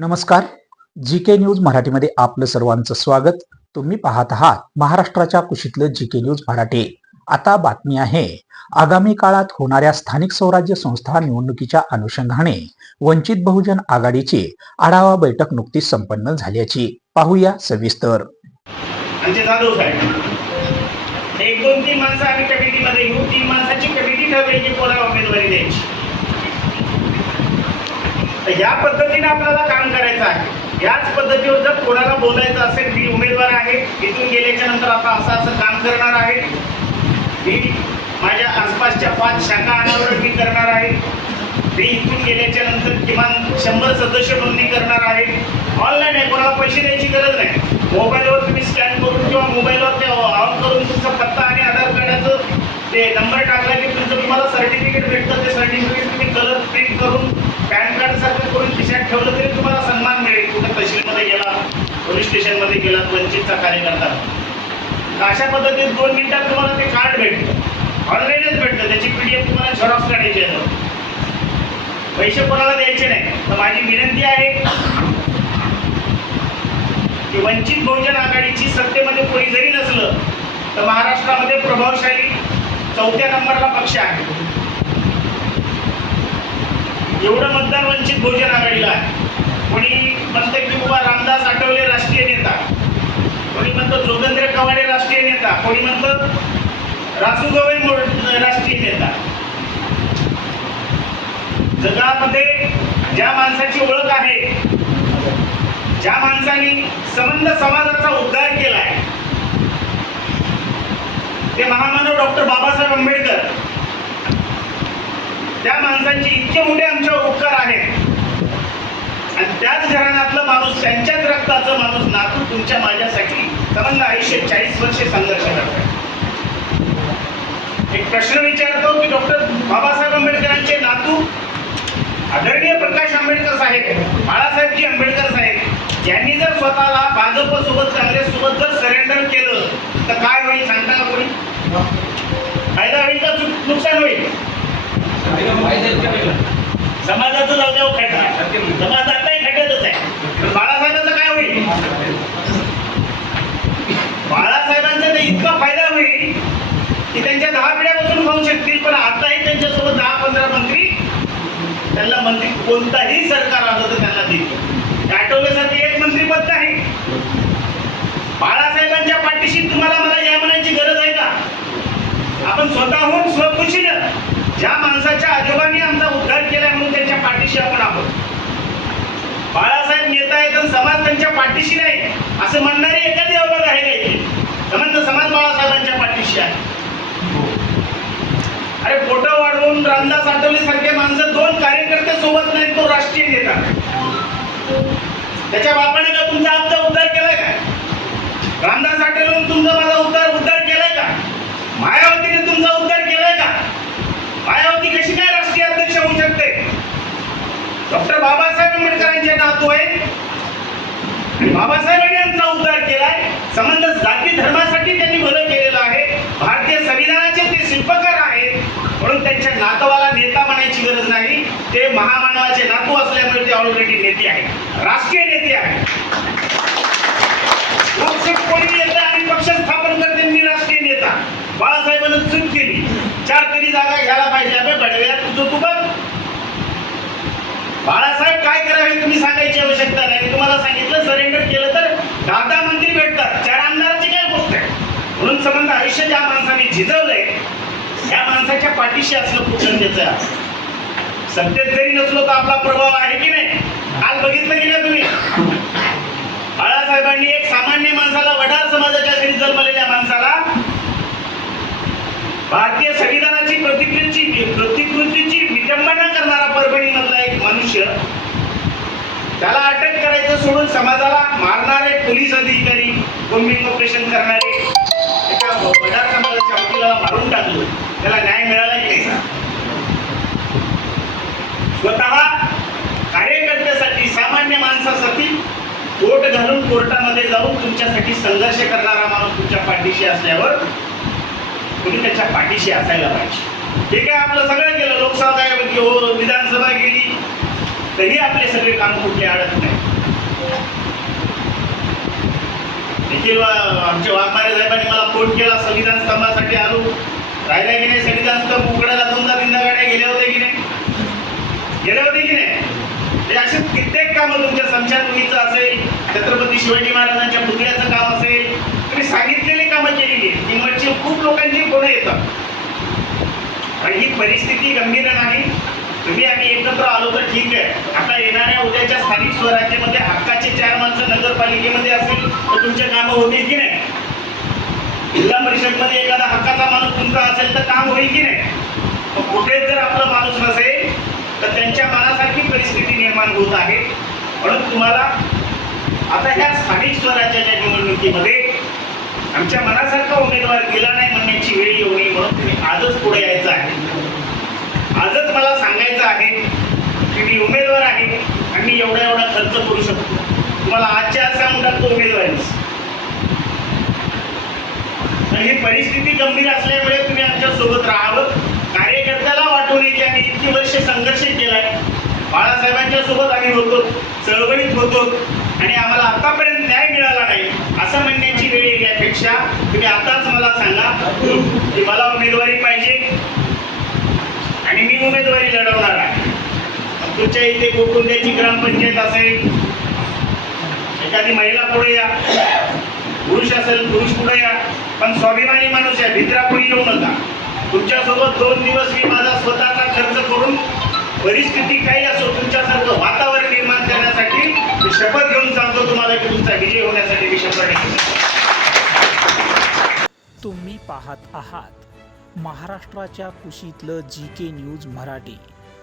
नमस्कार. जी के न्यूज मराठीमध्ये आपलं सर्वांचं स्वागत. तुम्ही पाहत आहात महाराष्ट्राच्या कुशीतलं जी के न्यूज मराठी. आता बातमी आहे आगामी काळात होणाऱ्या स्थानिक स्वराज्य संस्था निवडणुकीच्या अनुषंगाने वंचित बहुजन आघाडीची आढावा बैठक नुकतीच संपन्न झाल्याची पाहूया सविस्तर. एक दोन तीन माणसं आम्ही कमिटीमध्ये घेऊ तीन माणसाची कमिटी ठरवेल की उमेदवारी द्यायची तर या पद्धतीने आपल्याला काम करायचं आहे. याच पद्धतीवर जर कोणाला बोलायचं असेल मी उमेदवार आहे इथून गेल्याच्यानंतर आता असं असं काम करणार आहे. मी माझ्या आसपासच्या पाच शाखा अनावरण मी करणार आहे. मी इथून गेल्याच्यानंतर किमान शंभर सदस्य नोंदणी करणार आहे. ऑनलाईन आहे कोणाला पैसे द्यायची गरज नाही. मोबाईलवर तुम्ही स्कॅन करून किंवा मोबाईल ते ऑन करून तुमचा पत्ता आणि आधार कार्डाचं ते नंबर टाकला की तुमचं तुम्हाला सर्टिफिकेट भेटतं ते सर्टिफिकेट तुम्ही कलर प्रिंट करून पॅन कार्ड सारखं करून खिशात ठेवलं तरी तुम्हाला सन्मान मिळेल. कुठे तहसीलमध्ये गेला पोलीस स्टेशनमध्ये गेला वंचितचा कार्यकर्ता अशा पद्धतीत दोन मिनिटात तुम्हाला ते कार्ड भेटतं. ऑनलाईनच भेटतं. त्याची पी डी एफ तुम्हाला झेरॉक्स काढायची आहे. पैसे कोणाला द्यायचे नाही. तर माझी विनंती आहे की वंचित बहुजन आघाडीची सत्तेमध्ये कोणी जरी नसलं तर महाराष्ट्रामध्ये प्रभावशाली चौथ्या नंबरला पक्ष आहे. एवढं मतदान वंचित बहुजन आघाडीला आहे. कोणी म्हणतं की बाबा रामदास आठवले राष्ट्रीय नेता. कोणी म्हणतं जोगेंद्र कवाडे राष्ट्रीय नेता. कोणी म्हणतं रासू गवई राष्ट्रीय नेता. जगामध्ये ज्या माणसाची ओळख आहे ज्या माणसाने संबंध समाजाचा उद्धार केलाय ते महामानव डॉक्टर बाबासाहेब आंबेडकर त्या माणसांचे इतके मोठे आमच्यावर उपकार आहेत. आणि त्याच घराण्यातला माणूस त्यांच्याच रक्ताचा माणूस नातू तुमच्या माझ्यासाठी समजा आयुष्य चाळीस वर्षे संघर्ष करतोय. एक प्रश्न विचारतो की डॉक्टर बाबासाहेब आंबेडकरांचे नातू आदरणीय प्रकाश आंबेडकर साहेब बाळासाहेबजी आंबेडकर साहेब यांनी जर स्वतःला भाजप सोबत काँग्रेस सोबत जर सरेंडर केलं तर काय होईल? सांगता का कोणी? फायदा होईल का? नुकसान होईल? समाजाचं जाऊ द्या खड्डा समाज आताही खड्ड्यातच आहे. पण बाळासाहेबांचं काय होईल? बाळासाहेबांचा ते इतका फायदा होईल की त्यांच्या दहा पिढ्यापासून खाऊ शकतील पण आताही त्यांच्यासोबत दहा पंधरा मंत्री त्यांना मंत्री कोणताही सरकार आलं तर त्यांना देईल. आठवल्यासारखे एक मंत्रीपद नाही बाळासाहेबांच्या पाठीशी तुम्हाला मला या म्हणायची गरज आहे का? आपण स्वतःहून स्व ज्या माणसाच्या आजोबांनी आमचा उद्धार केला म्हणून त्यांच्या पाठीशी आपण आहोत. बाळासाहेब नेता आहेत समाज त्यांच्या पाठीशी नाही असं म्हणणारे एखादी अवघड आहे नाही इथे. समज समाज बाळासाहेबांच्या पाठीशी आहे. अरे फोटो वाढवून रामदास आठवले सारखे माणसं दोन कार्यकर्ते सोबत नाही तो राष्ट्रीय नेता. त्याच्या बापाने का तुमचा आजचा उद्धार केलाय काय? रामदास आठवले तुमचा माझा उद्धार उद्धार केलाय का मायावतीने तुमचा उद्धार केलाय का मायावती कशी काय राष्ट्रीय अध्यक्ष होऊ शकते डॉक्टर बाबासाहेब आंबेडकरांचे नातू आहे बाबासाहेबांनी यांचा उद्धार केलाय. संबंध जाती धर्मासाठी त्यांनी भलं केलेलं आहे. भारतीय संविधानाचे ते शिल्पकार आहेत. म्हणून त्यांच्या नातवाला नेता म्हणायची गरज नाही. ते महामानवाचे नातू असल्यामुळे ते ऑलरेडी नेते आहेत. राष्ट्रीय नेते आहेत. पक्ष कोणी येतं आणि पक्ष स्थापन करते मी राष्ट्रीय नेता. बाळासाहेबांनी चूक केली. चार तरी जागा घ्यायला पाहिजे. अबे बडव्या तुझं तू बघ बाळासाहेब काय करावे तुम्ही सांगायची आवश्यकता नाही. तुम्हाला सांगितलं सरेंडर केलं तर दहा दहा मंत्री भेटतात. चार आमदाराची काय गोष्ट आहे? म्हणून संबंध आयुष्य ज्या माणसाने झिजवलंय त्या माणसाच्या पाठीशी असणं खूप गरजेचं आहे. सत्तेत जरी नसलो तर आपला प्रभाव आहे की नाही? काल बघितलं की नाही तुम्ही? बाळासाहेबांनी एक सामान्य माणसाला वडार समाजाच्या घरी जन्मलेल्या माणसाला त्याला अटक करायचं सोडून समाजाला मारणारे पोलीस अधिकारी बोम्बिंग ऑपरेशन करणारे एका वडार समाजाच्या वकिलाला मारून टाकलं. त्याला न्याय मिळाला की नाही? स्वतः कार्यकर्त्यासाठी सामान्य माणसासाठी कोट घालून कोर्टामध्ये जाऊन तुमच्यासाठी संघर्ष करणारा माणूस तुमच्या पाठीशी असल्यावर तुम्ही त्याच्या पाठीशी असायला पाहिजे. हे काय आपलं सगळं केलं. लोकसभा काय हो विधानसभा गेली. तरी आपले सगळे काम कुठले अडत नाही. देखील आमचे वाघमारे साहेबांनी मला फोन केला संविधान स्तंभासाठी आलो. राहिला की नाही? संविधान स्तंभ उघडायला दोनदा तीनदा गाड्या गेले होते की नाही? गेले होते की नाही? म्हणजे असे कित्येक कामं तुमच्या संचारभूमीचं असेल छत्रपती शिवाजी महाराजांच्या पुतळ्याचं काम असेल तुम्ही सांगितलेली कामं केलेली किंवा खूप लोकांची गुन्हे येतात. आणि ही परिस्थिती गंभीर नाही. तुम्ही आम्ही एकत्र आलो तर ठीक आहे. आता येणाऱ्या उद्याच्या स्थानिक स्वराज्यामध्ये हक्काचे चार माणसं नगरपालिकेमध्ये असेल तर तुमचे कामं होतील की नाही? जिल्हा परिषदमध्ये एखादा हक्काचा माणूस तुमचा असेल तर काम होईल की नाही? मग कुठे जर आपला माणूस नसेल तर त्यांच्या मनासारखी परिस्थिती निर्माण होत आहे. म्हणून तुम्हाला आता ह्या स्थानिक स्वराज्याच्या निवडणुकीमध्ये आमच्या मनासारखा उमेदवार गेला नाही म्हणण्याची वेळ येऊ नये म्हणून तुम्ही आजच पुढे यायचं आहे. सांगायचं आहे. की मी उमेदवार आहे. आणि मी एवढा एवढा खर्च करू शकतो. तुम्हाला आजच्या आज सांगून टाकतो उमेदवारीच तर ही परिस्थिती गंभीर असल्यामुळे तुम्ही आमच्यासोबत राहावं. कार्यकर्त्याला वाटून येते की आम्ही इतकी वर्ष संघर्ष केलाय. बाळासाहेबांच्या सोबत आम्ही होतो. चळवळीत होतो. आणि आम्हाला आतापर्यंत न्याय मिळाला नाही. असं म्हणण्याची वेळ येण्यापेक्षा तुम्ही आता मला सांगा की मला उमेदवारी पाहिजे आणि मी उमेदवारी लढवणार आहे मग तुमच्या इथे गोकुंद्याची ग्रामपंचायत असेल एखादी महिला पुढे या पुरुष असेल पुरुष पुढे या पण स्वाभिमानी माणूस या भित्रा पुढे येऊ नका. तुमच्यासोबत दोन दिवस मी माझा स्वतःचा खर्च करून परिस्थिती काही असो तुमच्यासारखं वातावरण निर्माण करण्यासाठी मी शपथ घेऊन सांगतो तुम्हाला की तुमचा विजय होण्यासाठी मी शपथ तुम्ही पाहत आहात महाराष्ट्राच्या कुशीतलं जी के न्यूज मराठी.